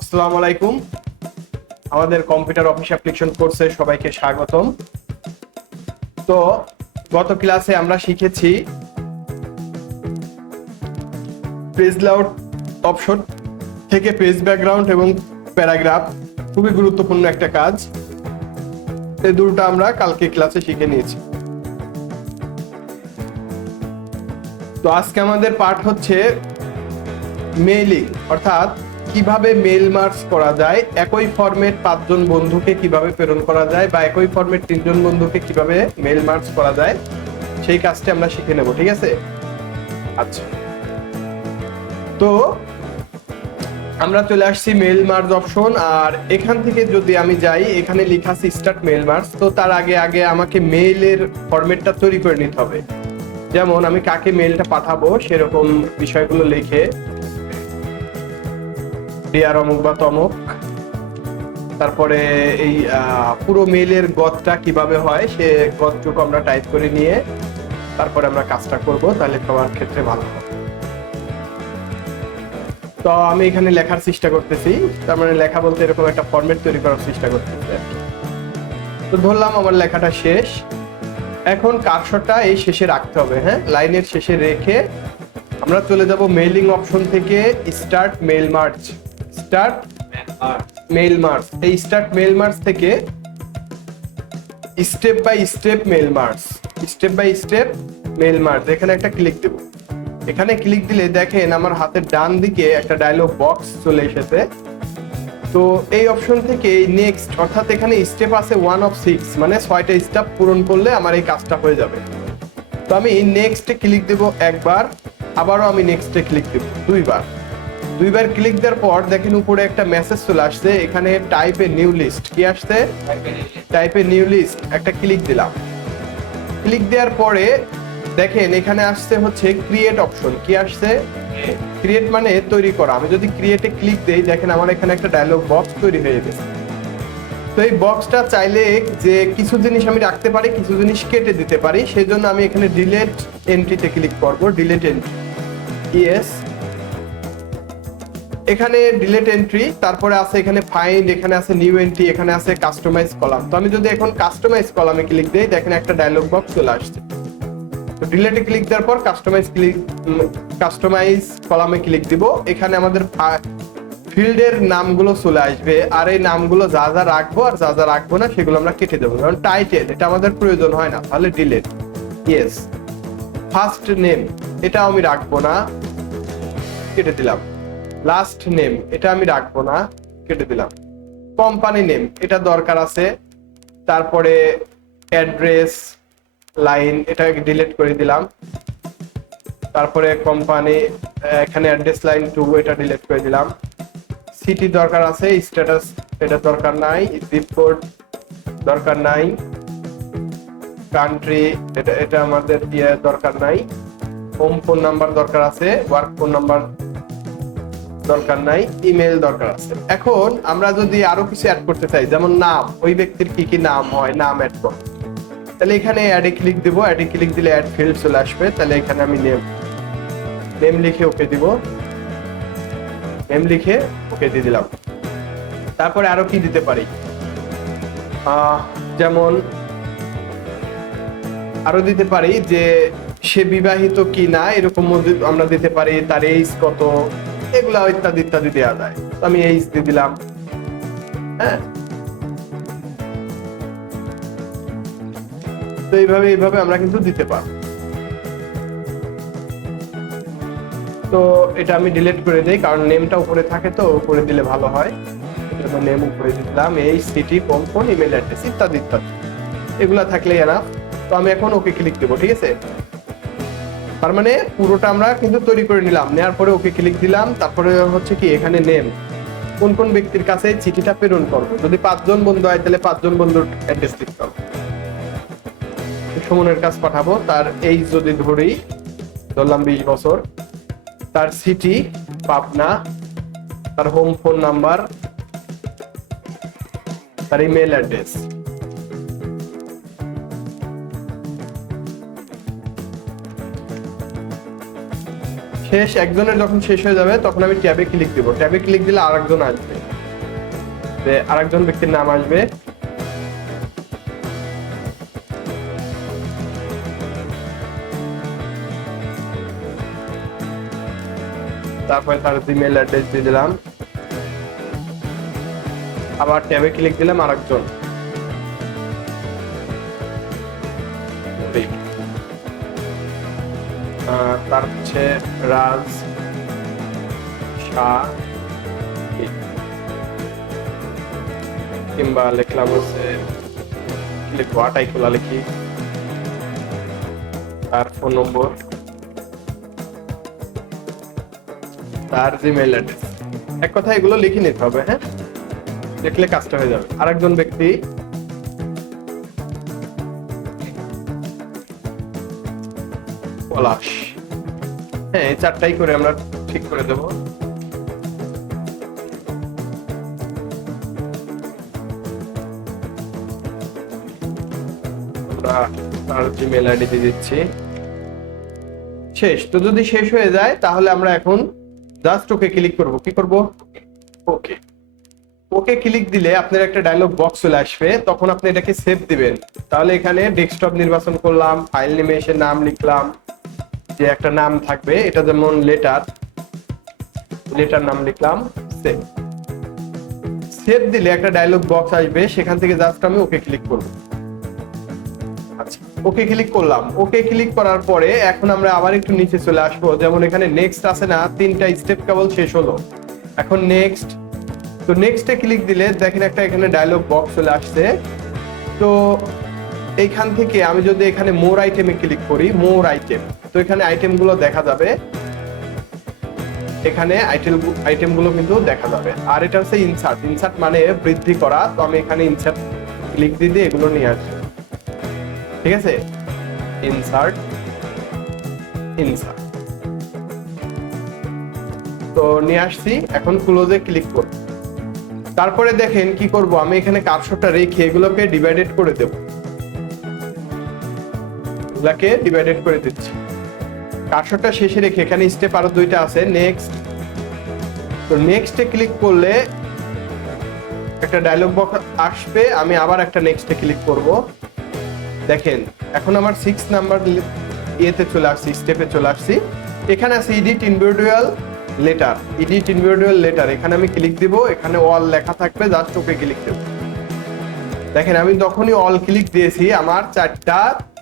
আসসালামু আলাইকুম। আমাদের কম্পিউটার অফিস অ্যাপ্লিকেশন কোর্সে সবাইকে স্বাগতম। তো গত ক্লাসে আমরা শিখেছি পেজ লেআউট অপশন থেকে পেজ ব্যাকগ্রাউন্ড এবং প্যারাগ্রাফ, খুবই গুরুত্বপূর্ণ একটা কাজ। এই দুটো আমরা কালকে ক্লাসে শিখে নিয়েছি। তো আজকে আমাদের পার্ট হচ্ছে মেইলিং, অর্থাৎ কিভাবে মেইল মার্জ করা যায়, একই ফরম্যাট 5 জন বন্ধুকে কিভাবে প্রেরণ করা যায় বা একই ফরম্যাট 3 জন বন্ধুকে কিভাবে মেইল মার্জ করা যায়, সেই কাজটি আমরা শিখে নেব। ঠিক আছে? আচ্ছা, তো আমরা চলে আসছি মেইল মার্জ অপশন। আর এখান থেকে যদি আমি যাই, এখানে লেখা আছে স্টার্ট মেইল মার্জ। তো তার আগে আমাকে মেইলের ফরম্যাটটা তৈরি করে নিতে হবে। যেমন আমি কাকে মেইলটা পাঠাবো সেরকম বিষয়গুলো লিখে ডিয়ার অমুক বা তমুক, তারপরে এই পুরো মেইলের গতটা কিভাবে হয় সে গতটুকু আমরা টাইপ করে নিয়ে তারপরে আমরা কাজটা করব, তাহলে সবার ক্ষেত্রে ভালো হবে। তো আমি এখানে লেখার চেষ্টা করতেছি, তার মানে লেখা বলতে এরকম একটা ফরম্যাট তৈরি করার চেষ্টা করতেছি। তো ধরলাম আমার লেখাটা শেষ। এখন কার্সরটা এই শেষে রাখতে হবে, হ্যাঁ, লাইনের শেষে রেখে আমরা চলে যাব মেইলিং অপশন থেকে start mail merge. Start mail merge, এই স্টার্ট মেইল মার্জ থেকে step by step mail merge, step by step mail merge, এখানে একটা ক্লিক দেব। এখানে ক্লিক দিলে দেখেন আমার হাতের ডান দিকে একটা ডায়লগ বক্স চলে এসেছে। তো এই অপশন থেকে নেক্সট, অর্থাৎ এখানে স্টেপ আছে 1 of 6, মানে 6টা স্টেপ পূরণ করলে আমার এই কাজটা হয়ে যাবে। তো আমি নেক্সটে ক্লিক দেব একবার, আবারও আমি নেক্সটে ক্লিক দেব দুইবার ক্লিক দেওয়ার পর দেখেন উপরে একটা মেসেজ চলে আসছে, এখানে টাইপ এ নিউ লিস্ট। কি আসছে? Type a new list. একটা ক্লিক দিলাম। ক্লিক দেওয়ার পরে দেখেন এখানে আসছে হচ্ছে ক্রিয়েট অপশন। কি আসছে? ক্রিয়েট মানে তৈরি করা। আমি যদি ক্রিয়েটে ক্লিক দেই, দেখেন আমার এখানে একটা ডায়লগ বক্স তৈরি হয়ে গেছে। তো এই বক্সটা চাইলে যে কিছু জিনিস আমি রাখতে পারি, কিছু জিনিস কেটে দিতে পারি, সেই জন্য আমি এখানে ডিলিট এন্ট্রিতে ক্লিক করব। Delete entry, yes. এখানে ডিলিট এন্ট্রি, তারপরে আছে এখানে ফাইন্ড, এখানে আছে নিউ এন্ট্রি, এখানে আছে কাস্টমাইজ কলাম। তো আমি যদি এখন কাস্টমাইজ কলামে ক্লিক দেই, দেখেন একটা ডায়লগ বক্স চলে আসছে। তো ডিলিটে ক্লিক দেওয়ার পর কাস্টমাইজ কলামে ক্লিক দিব। এখানে আমাদের ফিল্ডের নামগুলো চলে আসবে, আর এই নামগুলো যা যা রাখবো আর যা যা রাখবো না সেগুলো আমরা কেটে দেবো। কারণ টাইটেল এটা আমাদের প্রয়োজন হয় না, তাহলে ডিলিট, ইয়েস। ফার্স্ট নেম এটা আমি রাখবো না, কেটে দিলাম। লাস্ট নেম এটা আমি রাখবো না, কেটে দিলাম। কোম্পানি নেম এটা দরকার আছে, তারপরে অ্যাড্রেস লাইন এটা ডিলিট করে দিলাম। তারপরে কোম্পানি, এখানে অ্যাড্রেস লাইন 2 এটা ডিলিট করে দিলাম। সিটি দরকার আছে, স্ট্যাটাস এটা দরকার নাই, জিপ কোড দরকার নাই, কান্ট্রি এটা আমাদের দরকার নাই, হোম ফোন নাম্বার দরকার আছে, ওয়ার্ক ফোন নাম্বার দরকার নাই, ইমেল দরকার আছে। এখন আমরা যদি আরো কিছু অ্যাড করতে চাই, যেমন নাম, ওই ব্যক্তির কি কি নাম হয়, নাম অ্যাড করব, তাহলে এখানে অ্যাডে ক্লিক দেব। অ্যাডে ক্লিক দিলে অ্যাড ফিল্ড চলে আসবে। তাহলে এখানে আমি নেম লিখে ওকে দিব, নেম লিখে ওকে দিয়ে দিলাম। তারপরে আরো কি দিতে পারি, যেমন আরো দিতে পারি যে সে বিবাহিত কি না, এরকম আমরা দিতে পারি, তার এইজ কত, এগুলা ইত্যাদি ইত্যাদি দেওয়া যায়। তো আমি এইজ দিয়ে দিলাম, হ্যাঁ। তো এইভাবে আমরা কিন্তু দিতে পারবো। তো এটা আমি ডিলিট করে দেই, কারণ নেমটা উপরে থাকে, তো উপরে দিলে ভালো হয়। নেম উপরে দিলাম, এই city, home phone, email address ইত্যাদি ইত্যাদি, এগুলা থাকলেই এনাফ। তো আমি এখন ওকে ক্লিক দেবো, ঠিক আছে? তার মানে পুরোটা আমরা কিন্তু তৈরি করে নিলাম। নেওয়ার পরে ওকে ক্লিক দিলাম। তারপরে হচ্ছে কি, এখানে নেম, কোন কোন ব্যক্তির কাছে চিঠিটা প্রেরণ করবো। যদি 5 জন বন্ধু হয় তাহলে 5 জন বন্ধুর অ্যাড্রেস লিখতে হবে। সুমনের কাছে পাঠাবো, তার এইজ যদি ধরলাম 20 বছর, তার সিটি পাবনা, তার হোম ফোন নাম্বার, তার ইমেল অ্যাড্রেস। শেষ, একজনের যখন শেষ হয়ে যাবে তখন আমি ট্যাবে ক্লিক দিব। ট্যাবে ক্লিক দিলে আরেকজন আসবে, আরেকজন ব্যক্তির নাম আসবে। তারপরে তার জিমেইল অ্যাড্রেস দিয়ে দিলাম, আবার ট্যাবে ক্লিক দিলাম আরেকজন। তার হচ্ছে রাজ শাহ, কিংবা লিখলাম হচ্ছে লিখবো আটাই খোলা লিখি, তার ফোন নম্বর, তার জিমেইল অ্যাড্রেস। এক কথা এগুলো লিখে নিতে হবে, হ্যাঁ, লিখলে কাজটা হয়ে যাবে। আরেকজন ব্যক্তি পলাশ, হ্যাঁ, এই চারটাই করে আমরা ঠিক করে দেব। আমরা তার জিমেইল আইডি দিয়ে দিচ্ছি। শেষ। তো যদি শেষ হয়ে যায় তাহলে আমরা এখন জাস্ট ওকে ক্লিক করব। কি করব? ওকে। ওকে ক্লিক দিলে আপনার একটা ডায়লগ বক্স চলে আসবে, তখন আপনি এটাকে সেভ দিবেন। তাহলে এখানে ডেস্কটপ নির্বাচন করলাম, ফাইল নেমে এসে নাম লিখলাম, যে একটা নাম থাকবে, এটা যেমন লেটার নাম লিখলাম, সেভ। সেভ দিলে একটা ডায়লগ বক্স আসবে, সেখান থেকে জাস্ট আমি ওকে ক্লিক করব। আচ্ছা, ওকে ক্লিক করলাম। ওকে ক্লিক করার পরে এখন আমরা আবার একটু নিচে চলে আসবো, যেমন এখানে নেক্সট আছে না, 3টা স্টেপ কেবল শেষ হলো, এখন নেক্সট। তো নেক্সটে ক্লিক দিলে দেখেন একটা এখানে ডায়লগ বক্স চলে আসছে। তো এইখান থেকে আমি যদি এখানে মোর আইটেমে ক্লিক করি, মোর আইটেম, তো এখানে আইটেমগুলো দেখা যাবে, এখানে আইটেমগুলো কিন্তু দেখা যাবে। আর এটা হচ্ছে ইনসার্ট। ইনসার্ট মানে বৃদ্ধি করা। তো আমি এখানে ইনসার্ট ক্লিক দিয়ে এগুলো নিয়ে আসবো, ঠিক আছে, ইনসার্ট। তো নিয়ে আসছি, এখন ক্লোজে ক্লিক করব। তারপরে দেখেন কি করব, আমি এখানে কার্সরটা রেখে এগুলোকে ডিভাইডেড করে দেব, এগুলাকে ডিভাইডেড করে দিচ্ছি। কার্সরটা শেষে রেখে এখানে স্টেপ আরো 2টা আছে, নেক্সট। তো নেক্সটে ক্লিক করলে একটা ডায়লগ বক্স আসবে, আমি আবার একটা নেক্সটে ক্লিক করব। দেখেন এখন আমার 6 নাম্বার ইয়েতে চলে আসছি, স্টেপে চলে আসছি। এখানে আছে এডিট ইন্ডিভিজুয়াল লেটার, এখানে আমি ক্লিক দিব, এখানে অল লেখা থাকবে, জাস্ট ওকে ক্লিক দেব। দেখেন আমি যখনই অল ক্লিক দিয়েছি আমার 4টা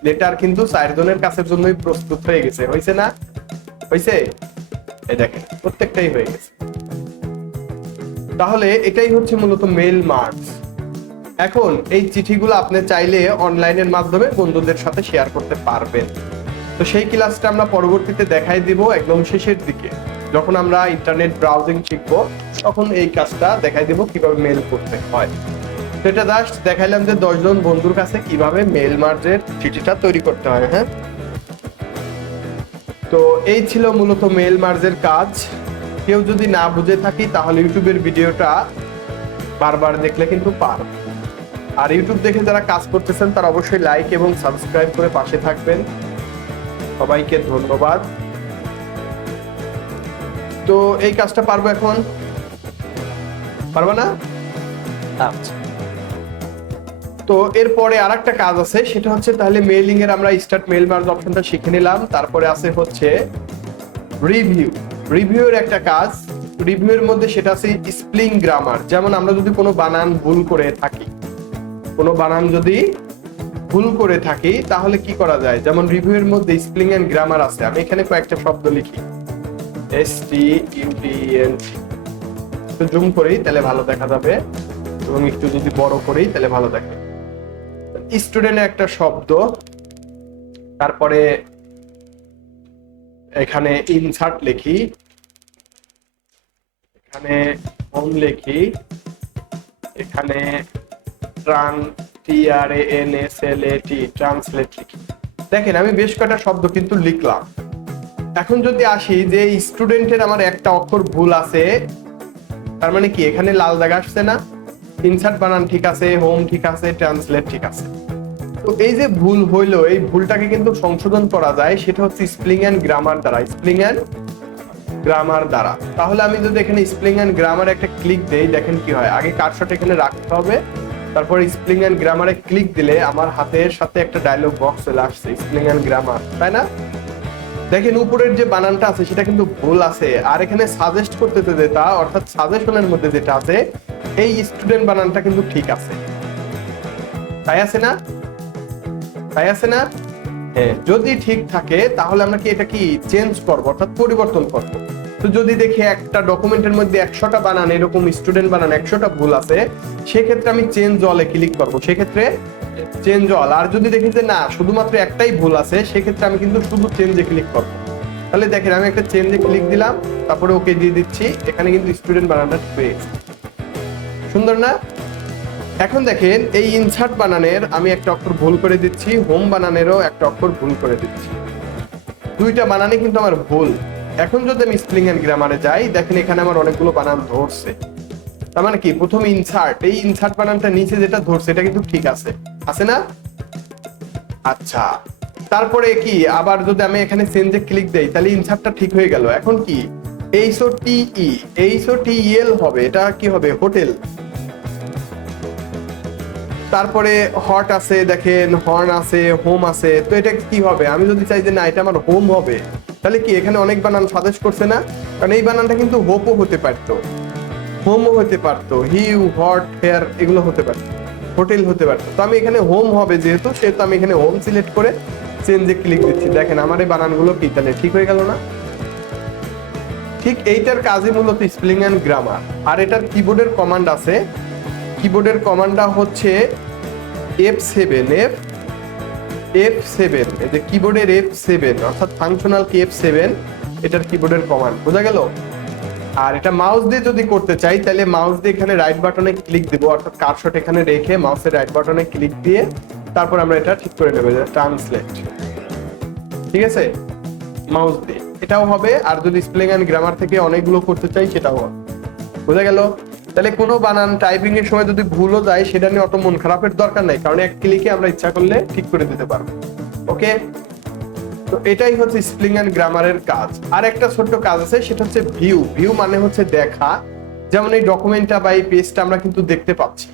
লেটার কিন্তু 4 জনের কাছের জন্যই প্রস্তুত হয়ে গেছে। হয়েছে না? হয়েছে? এই দেখেন প্রত্যেকটাই হয়ে গেছে। তাহলে এটাই হচ্ছে মূলত মেল মার্কস। এখন এই চিঠিগুলো আপনি চাইলে অনলাইনের মাধ্যমে বন্ধুদের সাথে শেয়ার করতে পারবেন। তো সেই ক্লাসটা আমরা পরবর্তীতে দেখাই দিব একদম শেষের দিকে, যখন আমরা ইন্টারনেট ব্রাউজিং শিখবো, তখন এই কাজটা দেখাই দিব কিভাবে মেল করতে হয়। সেটা জাস্ট দেখাইলাম যে 10 জন বন্ধুর কাছে কিভাবে মেল মার্জের চিঠিটা তৈরি করতে হয়। হ্যাঁ, তো এই ছিল মূলত মেল মার্জের কাজ। কেউ যদি না বুঝে থাকি তাহলে ইউটিউবের ভিডিওটা বারবার দেখলে কিন্তু পারবে। আর ইউটিউব দেখে যারা কাজ করতেছেন তারা অবশ্যই লাইক এবং সাবস্ক্রাইব করে পাশে থাকবেন। সবাইকে ধন্যবাদ। তো এই কাজটা পারবো এখন? পারবো না? আচ্ছা, তো এরপরে আরেকটা কাজ আছে, সেটা হচ্ছে তাহলে মেইলিং এর আমরা স্টার্ট মেইল মার্জ অপশনটা শিখে নিলাম। তারপরে আছে হচ্ছে রিভিউ এর একটা কাজ। রিভিউ এর মধ্যে সেটা আছে স্পেলিং গ্রামার। যেমন আমরা যদি কোনো বানান ভুল করে থাকি, তাহলে কি করা যায়, যেমন রিভিউ এর মধ্যে স্পেলিং এন্ড গ্রামার আছে। আমি এখানে কয়েকটা শব্দ লিখি, STUDENT, একটু জুম করি তাহলে ভালো দেখা যাবে, এবং একটু যদি বড় করি তাহলে ভালো দেখে। স্টুডেন্টের একটা শব্দ, তারপরে এখানে ইনসার্ট লিখি, এখানে হোম লিখি, এখানে ট্রান্সলেট লিখি। দেখেন আমি বেশ কয়েকটা শব্দ কিন্তু লিখলাম। এখন যদি আসি যে স্টুডেন্টের আমার একটা অক্ষর ভুল আছে, তার মানে কি এখানে লাল দাগ আসছে না? ইনসার্ট বানান ঠিক আছে, হোম ঠিক আছে, ট্রান্সলেট ঠিক আছে। তো এই যে ভুল হইলো, এই ভুলটাকে কিন্তু সংশোধন করা যায়, সেটা হচ্ছে স্পেলিং এন্ড গ্রামার দ্বারা। স্পেলিং এন্ড গ্রামার দ্বারা। তাহলে আমি যদি এখানে স্পেলিং এন্ড গ্রামার একটা ক্লিক দেই, দেখেন কি হয়। আগে কার্সর এখানে রাখতে হবে, তারপর স্পেলিং এন্ড গ্রামারে ক্লিক দিলে আমার হাতের সাথে একটা ডায়লগ বক্স চলে আসছে, স্পেলিং এন্ড গ্রামার, তাই না? দেখেন উপরের যে বানানটা আছে সেটা কিন্তু ভুল আছে, আর এখানে সাজেস্ট করতেছে যেটা, অর্থাৎ সাজেশনের মধ্যে যেটা আছে, এই স্টুডেন্ট বানানটা কিন্তু ঠিক আছে, তাই আছে না? তাই আছে না? হ্যাঁ, যদি ঠিক থাকে তাহলে আমরা কি এটা কি চেঞ্জ করব, অর্থাৎ পরিবর্তন করব। তো যদি দেখি একটা ডকুমেন্টের মধ্যে 100টা বানান এরকম স্টুডেন্ট বানান 100টা ভুল আছে, সেক্ষেত্রে আমি চেঞ্জ অলে ক্লিক করব, সেক্ষেত্রে চেঞ্জ অল। আর যদি দেখি যে না শুধুমাত্র একটাই ভুল আছে, সেক্ষেত্রে আমি কিন্তু শুধু চেঞ্জে ক্লিক করব। তাহলে দেখেন আমি একটা চেঞ্জে ক্লিক দিলাম, তারপরে ওকে দিয়ে দিচ্ছি, এখানে কিন্তু স্টুডেন্ট বানানটা পেয়েছি। সুন্দর না? এখন দেখেন এই ইনসার্ট বানানের আমি একটা অক্ষর ভুল করে দিচ্ছি, হোম বানানেরও একটা অক্ষর ভুল করে দিচ্ছি, দুইটা বানানে কিন্তু আমার ভুল। এখন যদি আমি স্পেলিং এন্ড গ্রামারে যাই, দেখেন এখানে আমার অনেকগুলো বানান ধরছে। তার মানে কি, প্রথম ইনসার্ট, এই ইনসার্ট বানানটা নিচে যেটা ধরছে এটা কিন্তু ঠিক আছে, আছে না? আচ্ছা, তারপরে কি আবার যদি আমি এখানে চেঞ্জে ক্লিক দেই, তাহলে ইনসার্টটা ঠিক হয়ে গেল। এখন কি HOTEL হবে, এটা কি হবে? হোটেল। তারপরে হট আছে, দেখেন হর্ন আছে, হোম আছে, তো এটা কি হবে? আমি যদি চাই যে না এটা আমার হোম হবে, তাহলে কি এখানে অনেক বানান সাজেস্ট করছে না? কারণ এই বানানটা কিন্তু হোপও হতে পারতো, হোমও হতে পারতো, হিউ, হট, হেয়ার এগুলো হতে পারতো, হোটেল হতে পারতো। তো আমি এখানে হোম হবে যেহেতু, সেহেতু আমি এখানে হোম সিলেক্ট করে চেঞ্জে ক্লিক দিচ্ছি। দেখেন আমার এই বানানগুলো কি তাহলে ঠিক হয়ে গেল না? ঠিক এইটার কাজই মূলত স্পেলিং এন্ড গ্রামার। আর এটার কিবোর্ডের কমান্ড আছে, কিবোর্ডের কমান্ডটা হচ্ছে F7, F7, এই যে কিবোর্ডের F7, অর্থাৎ ফাংশনাল কি F7, এটার কিবোর্ডের কমান্ড, বোঝা গেল? আর এটা মাউস দিয়ে যদি করতে চাই, তাহলে মাউস দিয়ে এখানে রাইট বাটনে ক্লিক দিব, অর্থাৎ কার্সর এখানে রেখে মাউসের রাইট বাটনে ক্লিক দিয়ে তারপর আমরা এটা ঠিক করে নেব, ট্রান্সলেট, ঠিক আছে? মাউস দিয়ে এটাও হবে। আর যদি স্পেলিং এন্ড গ্রামার থেকে অনেকগুলো করতে চাই সেটাও হবে, বোঝা গেল? তাহলে কোনো বানান টাইপিং এর সময় যদি ভুলও যায়, সেটা নিয়ে অত মন খারাপের দরকার নাই, কারণ এক ক্লিকে আমরা ইচ্ছা করলে ঠিক করে দিতে পারবো। ওকে, তো এটাই হচ্ছে স্পেলিং এন্ড গ্রামারের কাজ। আর একটা ছোট্ট কাজ আছে, সেটা হচ্ছে ভিউ। ভিউ মানে হচ্ছে দেখা। যেমন এই ডকুমেন্টটা বা এই পেজটা আমরা কিন্তু দেখতে পাচ্ছি,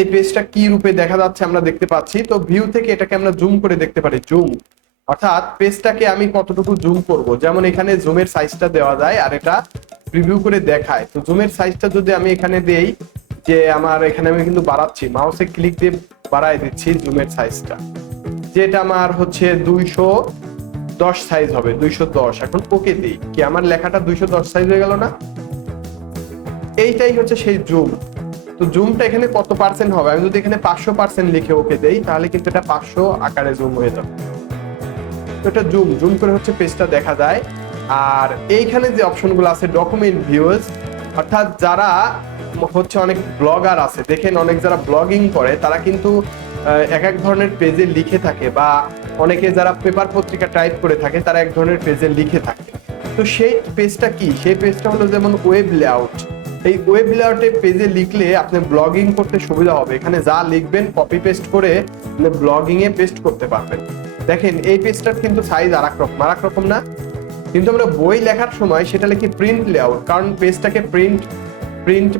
এই পেজটা কি রূপে দেখা যাচ্ছে আমরা দেখতে পাচ্ছি। তো ভিউ থেকে এটাকে আমরা জুম করে দেখতে পারি, জুম, অর্থাৎ পেজটাকে আমি কতটুকু জুম করব। যেমন এখানে জুমের সাইজটা দেওয়া যায়, আর এটা প্রিভিউ করে দেখায়। তো জুমের সাইজটা যদি আমি এখানে দেই, যে আমার এখানে আমি কিন্তু বাড়াচ্ছি, মাউসে ক্লিক দিয়ে বাড়াই দিচ্ছি জুমের সাইজটা, যেটা আমার হচ্ছে 210 সাইজ হবে, 210। এখন ওকে দিই, কি আমার লেখাটা 210 সাইজ হয়ে গেল না? এইটাই হচ্ছে সেই জুম। তো জুমটা এখানে কত পার্সেন্ট হবে? আমি যদি এখানে 500% লিখে ওকে দেই, তাহলে কিন্তু এটা 500 আকারে জুম হয়ে যাবে। তো এটা জুম জুম করে হচ্ছে পেজটা দেখা যায়। আর এইখানে যে অপশনগুলো আছে, ডকুমেন্ট ভিউজ, অর্থাৎ যারা হচ্ছে অনেক ব্লগার আছে, দেখেন অনেক যারা ব্লগিং করে তারা কিন্তু এক এক ধরনের পেজে লিখে থাকে, বা অনেকে যারা পেপার পত্রিকা টাইপ করে থাকে তারা এক ধরনের পেজে লিখে থাকে। তো সেই পেজটা কি? সেই পেজটা হলো যেমন ওয়েব লেআউট। এই ওয়েব লেআউটে পেজে লিখলে আপনি ব্লগিং করতে সুবিধা হবে। এখানে যা লিখবেন কপি পেস্ট করে ব্লগিং এ পেস্ট করতে পারবেন। দেখেন এই পেজটার কিন্তু সাইজ আর এক রকম না, কিন্তু আমরা বই লেখার সময় সেটা লিখি প্রিন্ট লেআউট, কারণ পেজটাকে প্রিন্ট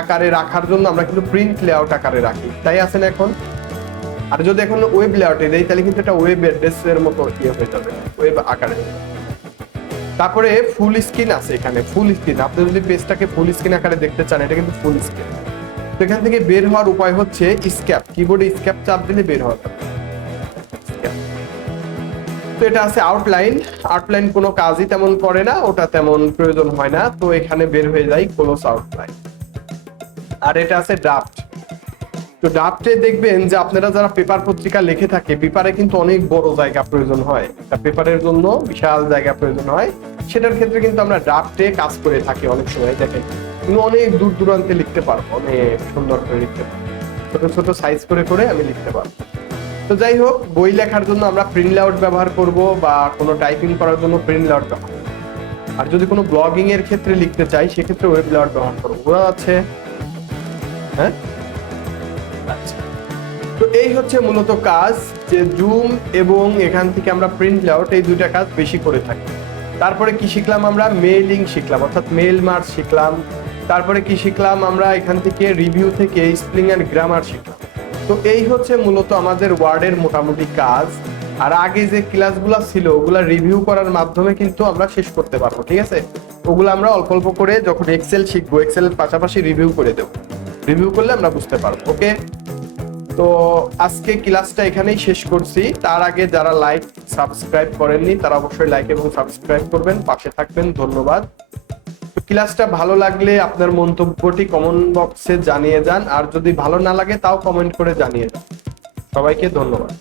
আকারে রাখার জন্য আমরা কিন্তু প্রিন্ট লেআউট আকারে রাখি, তাই আছে না এখন? আর যদি এখন ওয়েব লেআউটে দেই, তাহলে কিন্তু এটা ওয়েব অ্যাড্রেসের মতো ইয়ে হয়ে যাবে, ওয়েব আকারে। তারপরে ফুল স্ক্রিন আছে, এখানে ফুল স্ক্রিন, আপনি যদি পেজটাকে ফুল স্ক্রিন আকারে দেখতে চান, এটা কিন্তু ফুল স্ক্রিন। তো এখান থেকে বের হওয়ার উপায় হচ্ছে স্ক্যাপ, কিবোর্ডে স্ক্যাপ চাপ দিলে বের হওয়া যাবে। তো এটা আছে আউটলাইন, আউটলাইন কোনো কাজই তেমন করে না, ওটা তেমন প্রয়োজন হয় না, তো এখানে বের হয়ে যায় ক্লোজ আউটলাইন। আর এটা আছে ড্রাফট। তো ড্রাফটে দেখবেন যে আপনারা যারা পেপার পত্রিকা লিখে থাকে, পেপারে কিন্তু অনেক বড় জায়গা প্রয়োজন হয়, পেপারের জন্য বিশাল জায়গা প্রয়োজন হয়, সেটার ক্ষেত্রে কিন্তু আমরা ড্রাফটে কাজ করে থাকি অনেক সময়। দেখেন কিন্তু অনেক দূর দূরান্তে লিখতে পারবো, অনেক সুন্দর করে লিখতে পারবো, ছোট ছোট সাইজ করে করে আমি লিখতে পারবো। তো যাই হোক, বই লেখার জন্য আমরা প্রিন্ট লেআউট ব্যবহার করব, বা কোনো টাইপিং করার জন্য প্রিন্ট লেআউট ব্যবহার করব। আর যদি কোনো ব্লগিং এর ক্ষেত্রে লিখতে চাই, সেক্ষেত্রে ওয়েব লেআউট ব্যবহার করবো। বোঝা যাচ্ছে? হ্যাঁ, আচ্ছা। তো এই হচ্ছে মূলত কাজ, যে জুম এবং এখান থেকে আমরা প্রিন্ট লেআউট, এই দুইটা কাজ বেশি করে থাকি। তারপরে কি শিখলাম আমরা, মেইলিং শিখলাম, অর্থাৎ মেইল মার্চ শিখলাম। তারপরে কি শিখলাম আমরা, এখান থেকে রিভিউ থেকে স্পেলিং এন্ড গ্রামার শিখলাম। তো এই হচ্ছে মূলত আমাদের ওয়ার্ডের মোটামুটি কাজ। আর আগে যে ক্লাসগুলো ছিল ওগুলা রিভিউ করার মাধ্যমে কিন্তু আমরা শেষ করতে পারবো, ঠিক আছে? ওগুলো আমরা অল্প অল্প করে যখন এক্সেল শিখবো, এক্সেলের পাশাপাশি রিভিউ করে দেবো, রিভিউ করলে আমরা বুঝতে পারবো। ওকে, তো আজকে ক্লাসটা এখানেই শেষ করছি। তার আগে যারা লাইক সাবস্ক্রাইব করেননি তারা অবশ্যই লাইক এবং সাবস্ক্রাইব করবেন, পাশে থাকবেন। ধন্যবাদ। তো ক্লাসটা ভালো লাগলে আপনার মন্তব্যটি কমেন্ট বক্সে জানিয়ে যান, আর যদি ভালো না লাগে তাও কমেন্ট করে জানিয়ে যান। সবাইকে ধন্যবাদ।